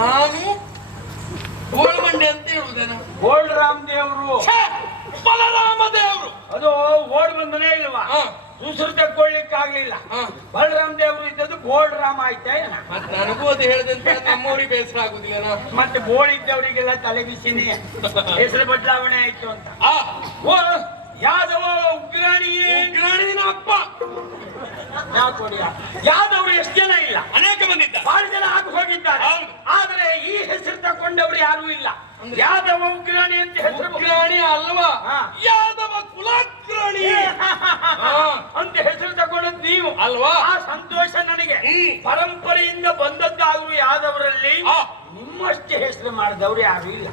ನಾನು ಗೋಳ್ಮಂಡೆ ಅಂತ ಹೇಳುವುದೇನ? ಗೋಲ್ಡ್ ರಾಮ್ ದೇವ್ರು, ಬಲರಾಮ ದೇವರು. ಅದು ಓಡ್ ಬಂದನೇ ಇಲ್ವಾ? ಉಸಿರು ತಕ್ಕೊಳ್ಳಿಕ್ಕೆ ಆಗ್ಲಿಲ್ಲ. ಬಲರಾಮ್ ದೇವ್ರು ಇದ್ದದ್ದು ಗೋಲ್ಡ್ ರಾಮ್ ಆಯ್ತಾ? ಮತ್ತೆ ನನಗೂ ಅದು ಹೇಳಿದಂತ ನಮ್ಮವ್ರಿಗೆ ಬೇಸರ ಆಗುದಿಲ್ಲ. ಮತ್ತೆ ಗೋಳ್ ಇದ್ದವರಿಗೆಲ್ಲ ತಲೆ ಬಿಸಿನೇ ಹೆಸರು ಬದಲಾವಣೆ ಆಯ್ತು ಅಂತ. ಓ ಯಾದವ ಉಗ್ರಾಣಿನ ಅಪ್ಪ ಯಾದವರು ಎಷ್ಟು ಜನ ಇಲ್ಲ, ಅನೇಕ ಬಂದಿದ್ದ, ಬಹಳ ಜನ ಆಗಿ ಹೋಗಿದ್ದಾರೆ. ಆದ್ರೆ ಈ ಹೆಸರು ತಕೊಂಡವ್ರು ಯಾರು ಇಲ್ಲ. ಯಾದವ ಉಗ್ರಾಣಿ ಅಂತ ಹೆಸರು. ಉಗ್ರಾಣಿ ಅಲ್ವಾ, ಯಾದವ ಕುಲಾಗ್ರಾಣಿ ಅಂತ ಹೆಸರು ತಗೊಂಡದ್ ನೀವು ಅಲ್ವಾ? ಆ ಸಂತೋಷ ನನಗೆ. ಪರಂಪರೆಯಿಂದ ಬಂದದ್ದಾದ್ರು ಯಾದವರಲ್ಲಿ ನಿಮ್ಮಷ್ಟೇ ಹೆಸರು ಮಾಡಿದವ್ರು ಯಾರು ಇಲ್ಲ.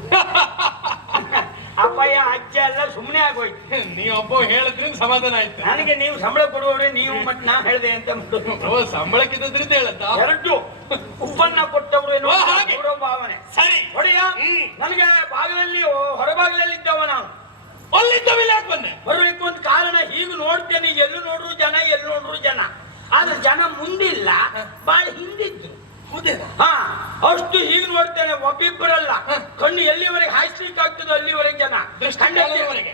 ಅಪ್ಪಯ್ಯ ಅಜ್ಜ ಎಲ್ಲ ಸುಮ್ಮನೆ ಆಗೋಯ್ತು. ನೀವೊಬ್ಬ ಹೇಳಿದ್ರಿಂದ ಸಮಾಧಾನ ಆಯ್ತು ನನಗೆ. ನೀವು ಸಂಬಳ ಕೊಡುವವ್ರೆ, ನೀವು ಮತ್ತೆ ನಾ ಹೇಳಿದೆ ಅಂತ ಸಂಬಳಕ್ಕಿದ್ರಿಂದ ಹೇಳತ್ತ. ಎರಡು ಉಪ್ಪನ್ನ ಕೊಟ್ಟವ್ರು ಎನ್ನುವ ಗೌರವ ಭಾವನೆ. ಸರಿ ಹೊಡೆಯ, ನನಗೆ ಭಾಗದಲ್ಲಿ ಹೊರಭಾಗದಲ್ಲಿ ಇದ್ದವ ನಾನು. ಅಲ್ಲಿದ್ದವಿಲ್ಲ ಯಾಕೆ ಬಂದೆ? ಬರಲಿಕ್ಕೆ ಒಂದು ಕಾರಣ. ಹೀಗೆ ನೋಡ್ತೇನೆ, ಎಲ್ಲೂ ನೋಡ್ರು ಜನ, ಎಲ್ಲೂ ನೋಡ್ರು ಜನ. ಆದ್ರೆ ಜನ ಮುಂದಿಲ್ಲ, ಬಾಳ ಹಿಂದಿದ್ರು. ಹಾ, ಅಷ್ಟು ಹೀಗೆ ನೋಡ್ತೇನೆ, ಒಬ್ಬಿಬ್ಬರಲ್ಲ. ಕಣ್ಣು ಎಲ್ಲಿವರೆಗೆ ಹಾಯಿಸ್ಲಿಕ್ಕೆ ಆಗ್ತದೋ ಅಲ್ಲಿವರೆಗೆ ಜನ.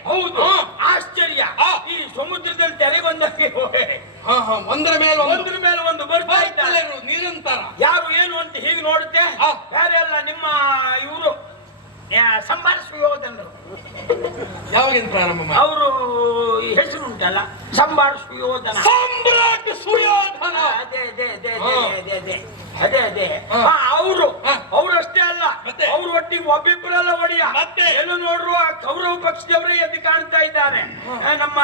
ಹೌದು, ಆಶ್ಚರ್ಯ. ಈ ಸಮುದ್ರದಲ್ಲಿ ತೆರೆ ಬಂದಕ್ಕೆ ಒಂದರ ಮೇಲೆ ಒಂದು ಬರ್ತಾ ಇದ್ದಾರೆ ನಿರಂತರ. ಯಾರು ಏನು ಅಂತ ಹೀಗೆ ನೋಡುತ್ತೆ. ಯಾರೆಲ್ಲ ನಿಮ್ಮ ಇವರು ಸಂಭಾರ ಸುಯೋಧನರು. ಯಾವಾಗಿಂದ ಪ್ರಾರಂಭ? ಅವರು ಹೆಸರು ಉಂಟಲ್ಲ, ಸಂಭಾರ ಸುಯೋಧನ, ಸಾಮ್ರಾಟ್ ಸುಯೋಧನ. ಅದೇ ಅವರು. ಅವರಷ್ಟೇ ಅಲ್ಲ, ಅವ್ರ ಒಟ್ಟಿಗೆ ಒಬ್ಬಿಬ್ಬರಲ್ಲ ಒಡೆಯ. ಮತ್ತೆ ಏನು ನೋಡ್ರು ಆ ಕೌರವ ಪಕ್ಷದವರೇ ಎದ್ದು ಕಾಣ್ತಾ ಇದ್ದಾರೆ. ನಮ್ಮ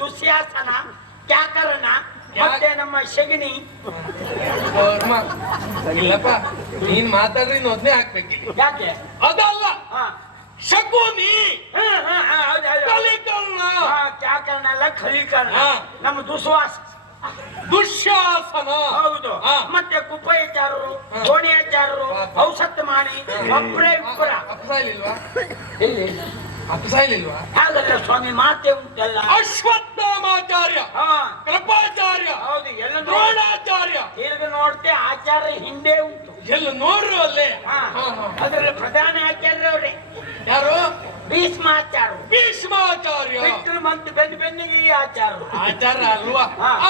ದುಶ್ಯಾಸನ, ಕ್ಯಾಕರಣ, ಮತ್ತೆ ನಮ್ಮ ಶಗಿನಿ. ಇಲ್ಲಪ್ಪ, ನೀನ್ ಮಾತಾಡ್ರಿ ಇನ್ನೊಂದೇ ಹಾಕ್ಬೇಕು. ಯಾಕೆ? ಅದಲ್ಲ, ಶಕುನಿ, ಕ್ಯಾಕರಣ ಅಲ್ಲ, ಖಲೀಕರಣ. ನಮ್ಮ ದುಶ್ಯಾಸನ. ಹೌದು. ಮತ್ತೆ ಕುಪ್ಪಯ್ಯಚಾರರು, ಗೋಣಿಯಾಚಾರರು, ಔಷತ್ತಮಾಣಿ, ಒಬ್ಬರೇ ಇಬ್ಬರ. ಎಲ್ಲಿ ಅಪ್ಸಾಯಿಲ್ವಾ? ಹಾಗಲ್ಲ ಸ್ವಾಮಿ, ಮಾತೆ ಉಂಟಲ್ಲ. ಅಶ್ವತ್ಥಾಮಾಚಾರ್ಯ, ಕೃಪಾಚಾರ್ಯ, ಹೌದು. ಎಲ್ಲ ದ್ರೋಣಾಚಾರ್ಯ. ಈಗ ನೋಡ್ತೆ ಆಚಾರ್ಯ ಹಿಂದೆ ಉಂಟು. ಎಲ್ಲ ನೋಡ್ರು ಅಲ್ಲೇ. ಅದ್ರಲ್ಲಿ ಪ್ರಧಾನ ಆಚಾರ್ಯ ಅವರೇ. ಯಾರು? ಭೀಷ್ಮಾಚಾರ್ಯ. ಬಿಟ್ಟರು ಮತ್ತೆ ಬೆನ್ನಿಗೆ ಈ ಆಚಾರ್ಯ. ಆಚಾರ್ಯ ಅಲ್ವಾ?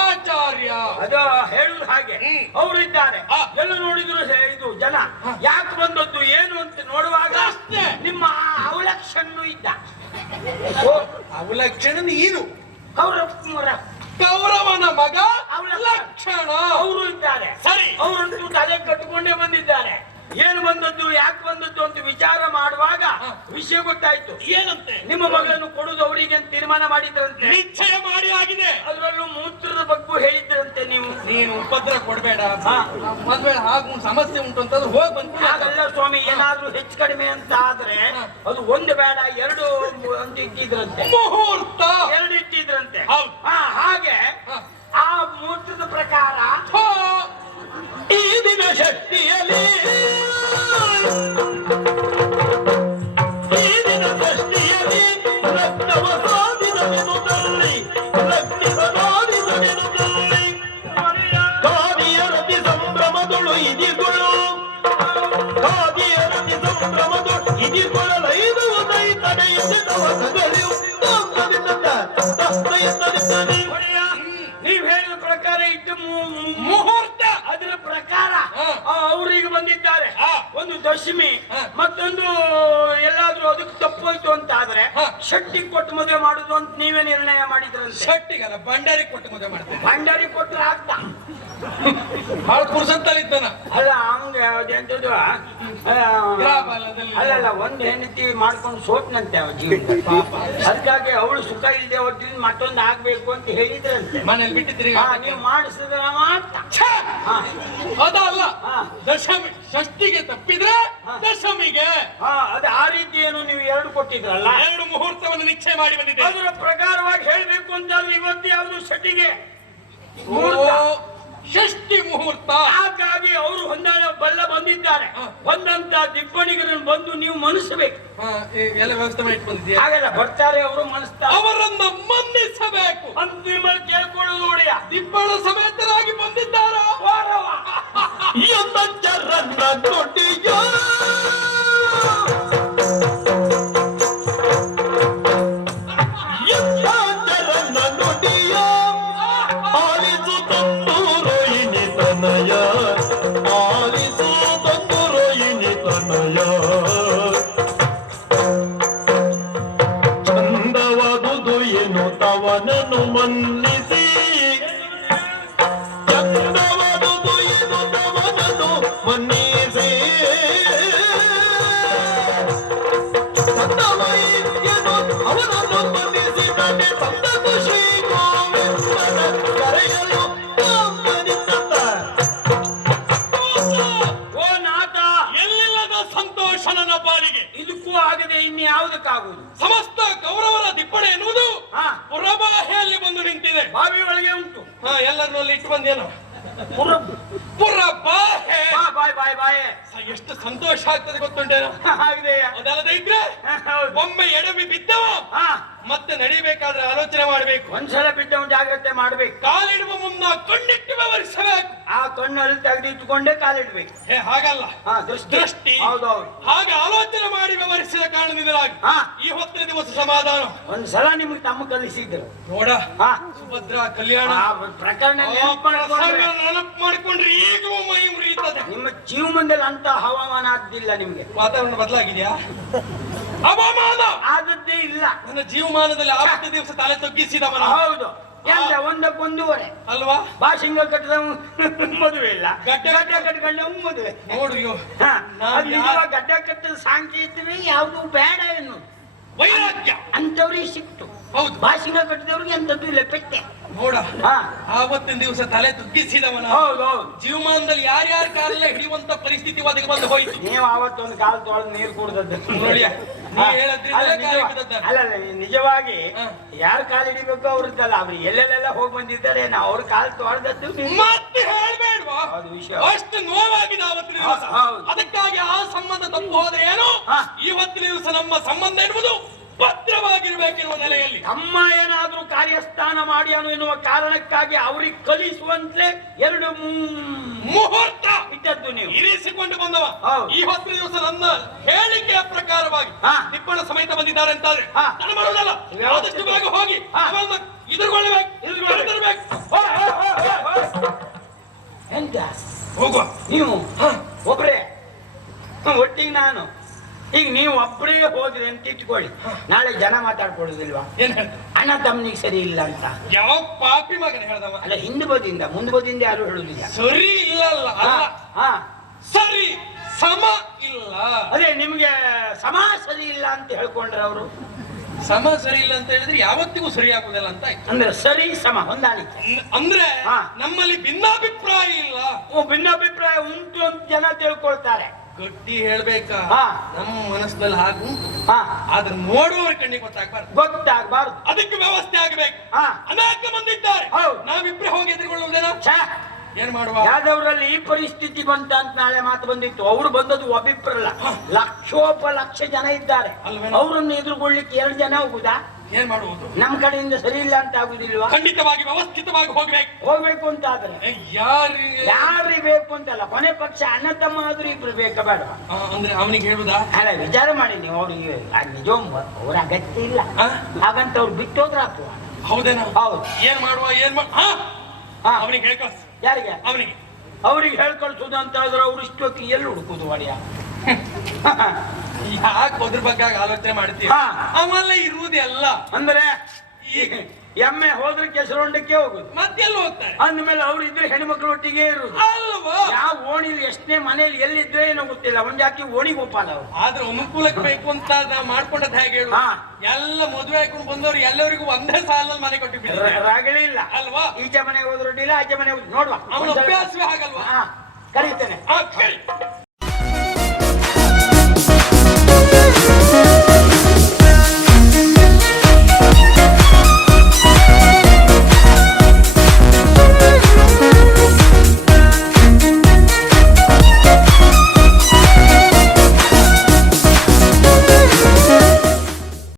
ಆಚಾರ್ಯ. ಅದು ಹೇಳುದು ಹಾಗೆ. ಅವರು ಇದ್ದಾರೆ. ಎಲ್ಲ ನೋಡಿದ್ರು ಇದು ಜನ ಯಾಕೆ ಬಂದದ್ದು ಏನು ಅಂತ ನೋಡುವಾಗ ನಿಮ್ಮ ಅವಲಕ್ಷಣ್ಣು ಇದ್ದ. ಅವಲಕ್ಷಣ ನೀನು ಕೌರವನ ಮಗ ಅವಲಕ್ಷಣ. ಅವರು ಇದ್ದಾರೆ. ಸರಿ, ಅವರನ್ನು ತಲೆ ಕಟ್ಟಿಕೊಂಡೇ ಬಂದಿದ್ದಾರೆ. ಏನು ಬಂದದ್ದು, ಯಾಕೆ ಬಂದದ್ದು ಅಂತ ವಿಚಾರ ಮಾಡುವಾಗ ವಿಷಯ ಗೊತ್ತಾಯ್ತು. ಏನಂತೆ? ನಿಮ್ಮ ಮಗಳನ್ನು ಕೊಡುದು ಅವರಿಗೆ ಅಂತ ತೀರ್ಮಾನ ಮಾಡಿದ್ರಂತೆ. ನಿಶ್ಚಯ ಮಾಡಿ ಆಗಿದೆ. ಅದರಲ್ಲೂ ಮೂತ್ರದ ಬಗ್ಗೆ ಹೇಳಿದ್ರಂತೆ. ನೀನು ಉಪದ್ರ ಕೊಡ್ಬೇಡ, ಒಂದ್ ವೇಳೆ ಹಾಗೆ ಸಮಸ್ಯೆ ಉಂಟು ಅಂತಂದ್ರೆ ಹೋಗಿ ಬಂದು. ಹಾಗಲ್ಲ ಸ್ವಾಮಿ, ಏನಾದ್ರೂ ಹೆಚ್ಚು ಕಡಿಮೆ ಅಂತ ಆದ್ರೆ ಅದು ಒಂದು ಬೇಡ ಎರಡು ಅಂತ ಇಟ್ಟಿದ್ರಂತೆ. ಮುಹೂರ್ತ ಎರಡು ಇಟ್ಟಿದ್ರಂತೆ. ಹಾಗೆ ಆ ಮುಹೂರ್ತದ ಪ್ರಕಾರ ಈ ದಿನ ಶಕ್ತಿಯಲ್ಲಿ, ಈ ದಿನ ಷಷ್ಠಿಯಲ್ಲಿ ರಕ್ತವ ಸಾಧಿಸಲೆನುದಲ್ಲಿ, ರಕ್ತಿಸನಾದಿಸಲೆನುದಲ್ಲಿ ಕಾದಿಯರತಿ ಸಂಭ್ರಮದಳು ಇದಿಗಳು, ಕಾದಿಯರತಿ ಸಂಭ್ರಮದಳು ಇದಿಗೊಳ್ಳಲೈದುವ ತಡೆಯುತ್ತೆ ತವಸಗಳು. ನೀವ್ ಹೇಳಿದ ಪ್ರಕಾರ ಇಟ್ಟು ಮುಹೂರ್ತ, ಅದರ ಪ್ರಕಾರ ಅವ್ರಿಗೆ ಬಂದಿದ್ದಾರೆ. ಒಂದು ದಶಮಿ, ಮತ್ತೊಂದು ಎಲ್ಲಾದ್ರೂ ಅದಕ್ಕೆ ತಪ್ಪೋಯ್ತು ಅಂತ ಆದ್ರೆ ಶೆಟ್ಟಿ ಕೊಟ್ಟು ಮದುವೆ ಮಾಡುದು ಅಂತ ನೀವೇ ನಿರ್ಣಯ ಮಾಡಿದ್ರಂತೆ. ಶೆಟ್ಟಿಗಲ್ಲ, ಭಂಡಾರಿ ಕೊಟ್ಟು ಮದುವೆ ಮಾಡ್ತೇನೆ. ಭಂಡಾರಿ ಕೊಟ್ಟರೆ ಆಗ್ತಾ ಬಹಳ ಪುರುಷಂತಲ್ಲಿದ್ದಾನ. ಅಲ್ಲ ಹಂಗ ಎಂತದ್ದು ಅಲ್ಲಲ್ಲ, ಒಂದು ಹೆಂಡತಿ ಮಾಡ್ಕೊಂಡು ಸೋತ್ನಂತೆ ಅವ ಜೀವನ. ಅದಕ್ಕಾಗಿ ಅವಳು ಸುಖ ಇಲ್ಲದೆ ಹೊರಟಿದ್ ಮತ್ತೊಂದು ಆಗ್ಬೇಕು ಅಂತ ಹೇಳಿದ್ರಂತೆ. ಮನೇಲಿ ಬಿಟ್ಟಿದ್ರಿ ನೀವು ಮಾಡಿಸಿದ್ರ ಮಾಡ್ತಾ. ಅದಲ್ಲ, ದಶಮಿ ಷಷ್ಠಿಗೆ ತಪ್ಪಿದ್ರೆ ದಶಮಿಗೆ. ಅದೇ ಆ ರೀತಿ ಏನು ನೀವು ಎರಡು ಕೊಟ್ಟಿದ್ರಲ್ಲ, ಎರಡು ಮುಹೂರ್ತವನ್ನು ನಿಶ್ಚಯ ಮಾಡಿ ಬಂದಿದೆ. ಅದರ ಪ್ರಕಾರವಾಗಿ ಹೇಳ್ಬೇಕು ಅಂತಾದ್ರೆ ಇವತ್ತು ಯಾವುದು ಷಷ್ಠಿಗೆ ಷಷ್ಠಿ ಮುಹೂರ್ತ. ಹಾಗಾಗಿ ಅವರು ಹೊಂದಾಣ ಬಲ್ಲ ಬಂದಿದ್ದಾರೆ. ಬಂದಂತ ದಿಬ್ಬಣಿಗರನ್ನು ಬಂದು ನೀವು ಮನಸ್ಸಬೇಕು. ಎಲ್ಲ ವ್ಯವಸ್ಥೆ ಮಾಡಿ ಬಂದಿದ್ದೀಯ. ಹಾಗೆಲ್ಲ ಬರ್ತಾರೆ, ಅವರು ಮನಸ್ತಾರೆ. ಅವರನ್ನ ಮನ್ನಿಸಬೇಕು ಅಂತ ನಿಮ್ಮಲ್ಲಿ ಕೇಳ್ಕೊಳ್ಳೋದು ಒಡೆಯ. ದಿಬ್ಬಳ ಸಮೇತರಾಗಿ ಬಂದಿದ್ದಾರ. ವಾರವ ಎಂದಜ್ಜರನ್ನ ಕೊಟ್ಟಿ ಮನ್ನಿಸಿ ಸಂತವೈದ್ಯನು ಅವನನ್ನು ಮನ್ನಿಸಿದನೆ ಸಂತನು ಶ್ರೀ ಗೋವಿಂದನ ಕರೆಯಲು ಗಮನಿಸುತ್ತ ಓ ನಾಥ, ಎಲ್ಲಿಲ್ಲದ ಸಂತೋಷ ನನ್ನ ಪಾಲಿಗೆ. ಇದಕ್ಕೂ ಆಗದೆ ಇನ್ಯಾವುದಕ್ಕಾಗುವುದು? ಸಮಸ್ತ ಕೌರವರ ದಿಪ್ಪಣೆ ಎನ್ನುವುದು ಹಾ, ಪುರಬಾಹೆಯಲ್ಲಿ ಬಂದು ನಿಂತಿದೆ. ಬಾವಿ ಒಳಗೆ ಉಂಟು. ಎಲ್ಲರನ್ನೂ ಅಲ್ಲಿ ಇಟ್ಟು ಬಂದೇನು ಪುರ ಪುರಬಾಹೆ. ಬಾಯ್ ಬಾಯ್ ಬಾಯ್ ಎಷ್ಟು ಸಂತೋಷ ಆಗ್ತದೆ ಗೊತ್ತುಂಟೇನು? ಆಗಿದೆಯಾ? ಅದಲ್ಲದೆ ಇದ್ರೆ ಹೌದು. ಒಮ್ಮೆ ಎಡವಿ ಬಿದ್ದವ ಹಾ, ಮತ್ತೆ ನಡಿಬೇಕಾದ್ರೆ ಆಲೋಚನೆ ಮಾಡಬೇಕು. ಒಂದ್ಸಲ ಬಿದ್ದವನು ಜಾಗ್ರತೆ ಮಾಡ್ಬೇಕು. ಕಾಲಿಡುವ ಮುನ್ನ ಕಣ್ಣಿಟ್ಟು ವ್ಯವಹರಿಸಬೇಕು. ಆ ಕಣ್ಣಲ್ಲಿ ತೆಗೆದಿಟ್ಟುಕೊಂಡೇ ಕಾಲಿಡ್ಬೇಕು. ಹಾಗಲ್ಲ, ಹಾ, ದೃಷ್ಟಿ. ಹೌದೌದು. ಹಾಗೆ ಆಲೋಚನೆ ಮಾಡಿ ವ್ಯವಹರಿಸಿದ ಕಾರಣದಿಂದಾಗಿ ಹಾ, ಈ ಹೊತ್ತಿನ ದಿವಸ ಸಮಾಧಾನ. ಒಂದ್ಸಲ ನಿಮ್ಗೆ ತಮ್ಮ ಕಲಿಸಿದ್ರು. ನೋಡ, ಹಾ, ಸುಭದ್ರ ಕಲ್ಯಾಣ ಆ ಪ್ರಕರಣ ನೆನಪು ಮಾಡ್ಕೊಂಡ್ರೆ ನೆನಪು ಮಾಡಿಕೊಂಡ್ರೆ ಈಗಲೂ ಮೈ ಮುರಿಯುತ್ತದೆ. ನಿಮ್ಮ ಜೀವನದಲ್ಲಿ ಅಂತ ಹವಾಮಾನ ಆದ್ದಿಲ್ಲ ನಿಮ್ಗೆ. ವಾತಾವರಣ ಬದಲಾಗಿದೆಯಾ? ಹವಾಮಾನ ಆದದ್ದೇ ಇಲ್ಲ. ನನ್ನ ಜೀವಮಾನದಲ್ಲಿ ಆವತ್ತು ದಿವಸ ತಲೆ ತಗ್ಗಿಸಿದವನ. ಹೌದು, ಎಲ್ಲ ಒಂದಕ್ಕೊಂದೂವರೆ ಅಲ್ವಾ? ಬಾಶಿಂಗ ಕಟ್ಟದ ಮದುವೆ ಇಲ್ಲ, ಗಡ್ಡೆ ಗಡ್ಡೆ ಕಟ್ಕೊಂಡ ಮದುವೆ. ನೋಡು ಇವು. ಹಾ, ನಾವ್ ಅದು ನಿಜವಾಗ ಗಡ್ಡೆ ಕಟ್ಟದ ಸಾಂಕೇತವೇ ಯಾವುದು ಬೇಡ ಎನ್ನು ವೈರಾಗ್ಯ ಅಂತವ್ರಿಗೆ ಸಿಕ್ತು. ಹೌದು. ಬಾಶಿಂಗ ಕಟ್ಟಿದವ್ರಿಗೆ ಅಂತದ್ದು ಇಲ್ಲ, ಪೆಟ್ಟೆ. ನೋಡ, ಹಾ, ಆವತ್ತಿನ ದಿವಸ ತಲೆ ತಗ್ಗಿಸಿದವನ. ಹೌದು ಹೌದು. ಜೀವಮಾನದಲ್ಲಿ ಯಾರ್ಯಾರ ಕಾಲೆಲ್ಲ ಹಿಡಿಯುವಂತ ಪರಿಸ್ಥಿತಿ ಒದಗಿ ಬಂದು ಹೋಯ್ತು. ನೀವು ಅವತ್ತೊಂದು ಕಾಲು ತೊಳೆದು ನೀರು ಕುಡ್ದದ್ದು ನೋಡಿ, ನೀ ಹೇಳದ್ರಿಂದ ಅಲ್ಲ, ಕಾಲಿಗೆ ಬಿದ್ದದ್ದು. ಅಲ್ಲ ನಿಜವಾಗಿ ಹಾ. ಯಾರು ಕಾಲು ಹಿಡಿಬೇಕು ಅವ್ರದ್ದಲ್ಲ, ಅವ್ರು ಎಲ್ಲೆಲ್ಲೆಲ್ಲ ಹೋಗಿ ಬಂದಿದ್ದಾರೆ. ನಾವು ಅವ್ರ ಕಾಲು ತೊಳೆದದ್ದು ಮತ್ತೆ ಹೇಳ್ಬೇಡ್ವಾ? ಅದು ವಿಷಯ. ಅಷ್ಟು ನೋವಾಗಿದೆ ಆವತ್ತಿನ ದಿವಸ. ಹೌದು. ಅದಕ್ಕಾಗಿ ಆ ಸಂಬಂಧ ತಪ್ಪು ಹೋದ್ರೆ ಏನು, ಹಾ. ಇವತ್ತಿನ ದಿವಸ ನಮ್ಮ ಸಂಬಂಧ ಎನ್ನುವುದು ಭದ್ರವಾಗಿರ್ಬೇಕಿರುವ ನೆಲೆಯಲ್ಲಿ. ತಮ್ಮ ಏನಾದ್ರೂ ಕಾರ್ಯಸ್ಥಾನ ಮಾಡಿ ಎನ್ನುವ ಕಾರಣಕ್ಕಾಗಿ ಅವ್ರಿಗೆ ಕಲಿಸುವಂತೆ ಎರಡು ಮುಹೂರ್ತ ಇದ್ದದ್ದು ನೀವು ಇರಿಸಿಕೊಂಡು ಬಂದವ. ಹೌದು. ಈ ಹೊತ್ತಿನ ದಿವಸ ನನ್ನ ಹೇಳಿಕೆಯ ಪ್ರಕಾರವಾಗಿ ಹಾ. ನಿಪ್ಪಣ ಸಮೇತ ಬಂದಿದ್ದಾರೆ ಅಂತಾದ್ರೆ ಹಾ. ನಾನು ಬರುವುದಲ್ಲ. ಆದಷ್ಟು ಬೇಗ ಹೋಗಿ ಹಾ. ಅವರನ್ನ ಎದುರುಗೊಳ್ಳಬೇಕು. ಎಂತ ಹೋಗುವ. ನೀವು ಹಾ. ಒಬ್ರೇ, ಒಟ್ಟಿಗೆ ನಾನು. ಈಗ ನೀವು ಒಬ್ಬರೇ ಹೋದ್ರಿ ಅಂತ ಇಟ್ಕೊಳ್ಳಿ, ನಾಳೆ ಜನ ಮಾತಾಡ್ಕೊಡುದಿಲ್ವಾ? ಏನ್ ಹೇಳ್ತಾರೆ? ಅಣ್ಣ ತಮ್ಮನಿಗೆ ಸರಿ ಇಲ್ಲ ಅಂತ. ಯಾವ ಪಾಪಿ ಮಗನ ಹೇಳ್ದವ? ಅಲ್ಲ, ಹಿಂದೆ ಬದಿಯಿಂದ ಮುಂದೆ ಬದಿಯಿಂದ ಯಾರು ಹೇಳುದಿಲ್ಲ. ಸರಿ ಇಲ್ಲ ಅಲ್ಲ, ಹಾ, ಅಲ್ಲ ಹಾ. ಸರಿ ಸಮ ಇಲ್ಲ. ಅದೇ ನಿಮ್ಗೆ ಸಮ ಸರಿ ಇಲ್ಲ ಅಂತ ಹೇಳ್ಕೊಂಡ್ರೆ ಅವರು. ಸಮ ಸರಿ ಇಲ್ಲ ಅಂತ ಹೇಳಿದ್ರೆ ಯಾವತ್ತಿಗೂ ಸರಿ ಆಗುದಿಲ್ಲ ಅಂತ ಆಯ್ತು. ಅಂದ್ರೆ ಸರಿ ಸಮ ಹೊಂದಾಣಿಕೆ. ಅಂದ್ರೆ ಹಾ. ನಮ್ಮಲ್ಲಿ ಭಿನ್ನಾಭಿಪ್ರಾಯ ಇಲ್ಲ. ಭಿನ್ನಾಭಿಪ್ರಾಯ ಉಂಟು ಅಂತ ಜನ ತಿಳ್ಕೊಳ್ತಾರೆ. ಗಟ್ಟಿ ಹೇಳ್ಬೇಕಾ? ಹಾ. ನಮ್ಮ ಮನಸ್ಸಲ್ಲಿ ಹಾಗುಂಟು, ಹಾ, ಆದ್ರೆ ನೋಡುವವರ ಕಣ್ಣಿಗೆ ಗೊತ್ತಾಗ್ಬಾರ್ದು. ಗೊತ್ತಾಗಬಾರ್ದು. ಅದಕ್ಕೆ ವ್ಯವಸ್ಥೆ ಆಗಬೇಕು. ಹಾ, ಅನೇಕ ಮಂದಿ ಇದ್ದಾರೆ. ಹೌದು. ನಾವಿಬ್ರೆ ಹೋಗಿ ಎದುರುಗೊಳ್ಳುವುದೇನ? ಛೇ, ಏನ್ ಮಾಡುವ? ಯಾವ್ದವ್ರಲ್ಲಿ ಈ ಪರಿಸ್ಥಿತಿ ಬಂತ ಅಂತ ನಾಳೆ ಮಾತು ಬಂದಿತ್ತು. ಅವರು ಬಂದದ್ದು ಒಬ್ಬಿಬ್ಬರಲ್ಲ, ಲಕ್ಷೋಪಲಕ್ಷ ಜನ ಇದ್ದಾರೆ. ಅಲ್ವೇನೋ? ಅವರನ್ನು ಎದುರುಗೊಳ್ಳಿಕ್ಕೆ 2 ಜನ ಹೋಗುದಾ? ಏನ್ ಮಾಡುವುದು? ನಮ್ಮ ಕಡೆಯಿಂದ ಸರಿ ಇಲ್ಲ ಅಂತ ಆಗುದಿಲ್ವಾ? ಖಂಡಿತವಾಗಿ ವ್ಯವಸ್ಥಿತವಾಗಿ ಹೋಗ್ಬೇಕು. ಹೋಗ್ಬೇಕು ಅಂತ ಆದ್ರೆ ಯಾರು ಬೇಕು ಅಂತಲ್ಲ, ಕೊನೆ ಪಕ್ಷ ಅಣ್ಣ ತಮ್ಮ ಆದ್ರೂ ಇಬ್ರು ಬೇಕಾ ಬೇಡವಾ? ಅಂದ್ರೆ ಅವನಿಗೆ ಹೇಳುದಾ? ಅಲ್ಲ, ವಿಚಾರ ಮಾಡಿ ನೀವು. ಅವ್ರಿಗೆ ನಿಜ ಅವ್ರ ಅಗತ್ಯ ಇಲ್ಲ, ಆ? ಹಾಗಂತ ಅವ್ರು ಬಿಟ್ಟೋದ್ರ ಹಾಕುವ. ಹೌದೇನಾ? ಹೌದು. ಏನ್ ಮಾಡುವ? ಹಾ. ಅವನಿಗೆ ಹೇಳ್ಕಳ್ಸ. ಯಾರಿಗೆ? ಅವನಿಗೆ ಅವ್ರಿಗೆ ಹೇಳ್ಕೊಳ್ಸುದು ಅಂತ ಆದ್ರೆ ಅವ್ರು ಇಷ್ಟೊತ್ತಿ ಎಲ್ಲಿ ಹುಡುಕುದು ಒಡೆಯ? ಯಾಕೆ ಅದ್ರ ಬಗ್ಗೆ ಆಲೋಚನೆ ಮಾಡ್ತೀವಿ? ಹಾ. ಆಮೇಲೆ ಇರುವುದೆಲ್ಲ ಅಂದ್ರೆ ಈಗ ಎಮ್ಮೆ ಹೋದ್ರೆ ಕೆಸರೊಂಡಕ್ಕೆ ಹೋಗುದು, ಮತ್ತೆಲ್ಲ ಹೋಗ್ತಾರೆ ಅಂದ್ಮೇಲೆ ಅವ್ರು ಇದ್ರೆ ಹೆಣ್ಮಕ್ಳು ಒಟ್ಟಿಗೆ ಇರುದು. ಅಲ್ವಾ? ಯಾವ ಓಣಿಲಿ ಎಷ್ಟನೇ ಮನೇಲಿ ಎಲ್ಲಿದ್ರೆ ಏನೋ ಗೊತ್ತಿಲ್ಲ, ಒಂದ್ ಜಾತಿ ಓಣಿಗೆ ಒಪ್ಪಾದ ಅವ್ರು. ಆದ್ರೆ ಅನುಕೂಲಕ್ಕೆ ಬೇಕು ಅಂತ ನಾವು ಮಾಡ್ಕೊಂಡದ್ ಹೇಗೆ ಹೇಳು? ಹಾ. ಎಲ್ಲ ಮದುವೆ ಹಾಕೊಂಡು ಬಂದವರು ಎಲ್ಲರಿಗೂ ಒಂದೇ ಸಾಲಲ್ಲಿ ಮನೆ ಕೊಟ್ಟು ರಾಗಲೇ ಇಲ್ಲ ಅಲ್ವಾ? ಈಚೆ ಮನೆಗೆ ಹೋದ್ರು ಅಡ್ಡಿಲ್ಲ, ಆಚೆ ಮನೆಗೆ ಹೋದ್ರು ನೋಡುವ. ಅವನ ಅಭ್ಯಾಸವೇ ಹಾಗಲ್ವಾ? ಕರೀತೇನೆ. ಕರಿ.